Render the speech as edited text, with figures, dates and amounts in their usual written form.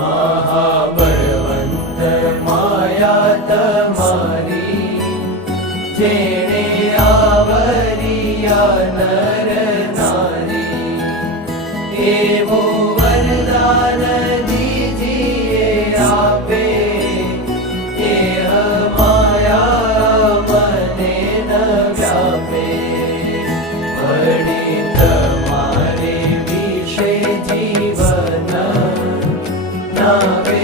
મહાબળવંત માયા તમારી, જેણે આવરિયા નર નારી, એવું વરદાન દીજીએ આપે, એ માયા મને ન વ્યાપે. વળી તમારે વિશે જીવન નાવે